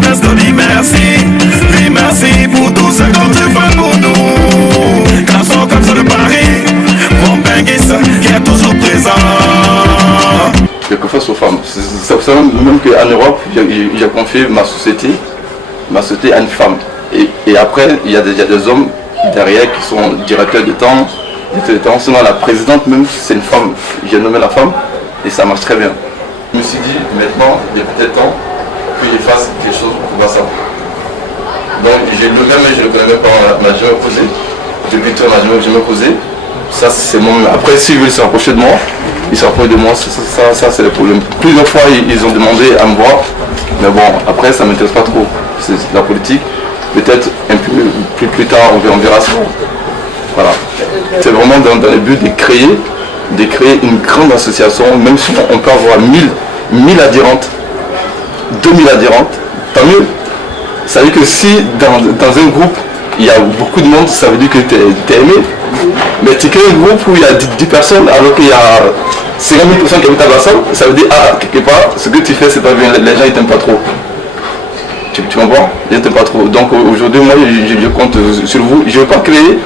jeunesse te dit merci. Oui, merci pour tout ce que tu fais pour nous. Garçon comme ça de Paris, mon benguiste qui est toujours présent. Quelque chose aux femmes. C'est pour ça même qu'en Europe, j'ai confié ma société à une femme. Et après, il y a des hommes derrière qui sont directeurs de temps. Sinon, la présidente même, c'est une femme. J'ai nommé la femme et ça marche très bien. Je me suis dit, maintenant, il est peut-être temps que je fasse quelque chose pour ça. Donc, j'ai levé, mais je ne le connais même pas, m'a jamais posé. Depuis tout, m'a jamais posé. Ça, c'est mon... Après, s'ils veulent se rapprocher de moi, ils se rapprochent de moi, ça c'est le problème. Plusieurs fois, ils ont demandé à me voir, mais bon, après, ça ne m'intéresse pas trop. C'est la politique. Peut-être un peu plus tard, on verra ça. Voilà. C'est vraiment dans le but de créer une grande association, même si on peut avoir 1000 adhérentes, 2000 adhérentes, tant mieux. Ça veut dire que si dans un groupe, il y a beaucoup de monde, ça veut dire que tu es aimé. Mais tu crées un groupe où il y a 10 personnes alors qu'il y a 50 000 personnes qui habitent à Bassam, ça veut dire, ah, quelque part, ce que tu fais, c'est pas bien, les gens ils t'aiment pas trop. Tu comprends? Ils ne t'aiment pas trop. Donc aujourd'hui, moi, je compte sur vous. Je ne veux pas créer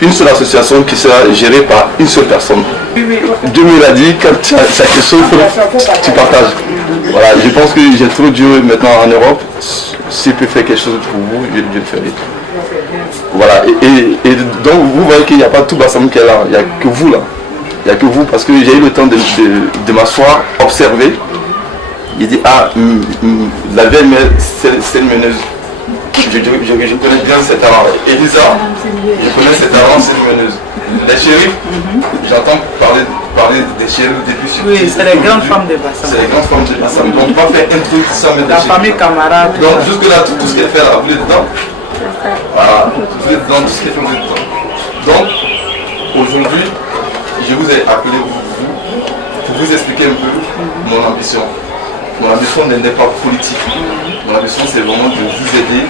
une seule association qui sera gérée par une seule personne. Dieu me l'a dit, quand tu as quelque chose, tu partages. Voilà, je pense que j'ai trop Dieu maintenant en Europe. Si je peux faire quelque chose pour vous, je le ferai. Voilà, et donc vous voyez qu'il n'y a pas tout Bassam qui est là, il n'y a que vous là. Il n'y a que vous parce que j'ai eu le temps de m'asseoir, observer. Il dit, ah, la VML, c'est une meneuse. Je connais bien cette talent. Elisa, je connais cette talent, c'est une meneuse. Les shérifs, j'entends parler des shérifs depuis ce Oui, c'est les grandes femmes de Bassam. C'est les grandes femmes de Bassam. Donc, on va faire un truc sans mettre la famille camarade. Donc, jusque-là, tout ce qu'elle fait là, vous êtes dedans. Voilà, vous êtes dedans, tout ce qu'elle fait, vous êtes dedans. Donc, aujourd'hui, je vous ai appelé pour vous expliquer un peu mon ambition. Mon ambition n'est pas politique. Mon ambition, c'est vraiment de vous aider.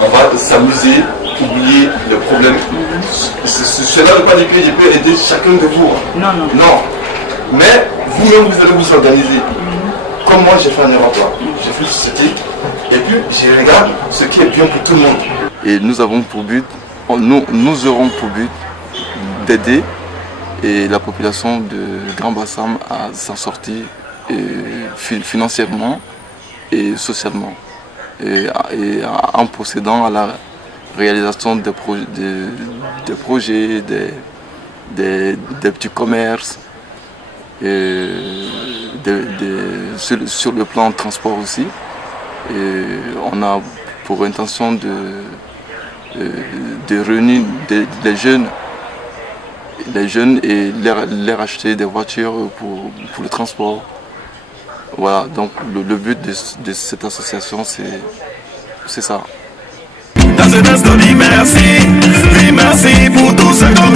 On va s'amuser, oublier les problèmes. Cela ne veut pas dire que je peux aider chacun de vous. Non, non. Non. Mais vous-même, vous allez vous organiser. Comme moi, j'ai fait en Europe là. J'ai fait une société. Et puis, je regarde ce qui est bien pour tout le monde. Et nous avons pour but, nous aurons pour but d'aider la population de Grand Bassam à s'en sortir financièrement et socialement, et en procédant à la réalisation des projets, des petits commerces, et sur le plan transport aussi. Et on a pour intention de réunir les jeunes et leur acheter des voitures pour le transport. Voilà, donc le but de cette association, c'est ça. La jeunesse te dit merci, oui merci pour tout ce que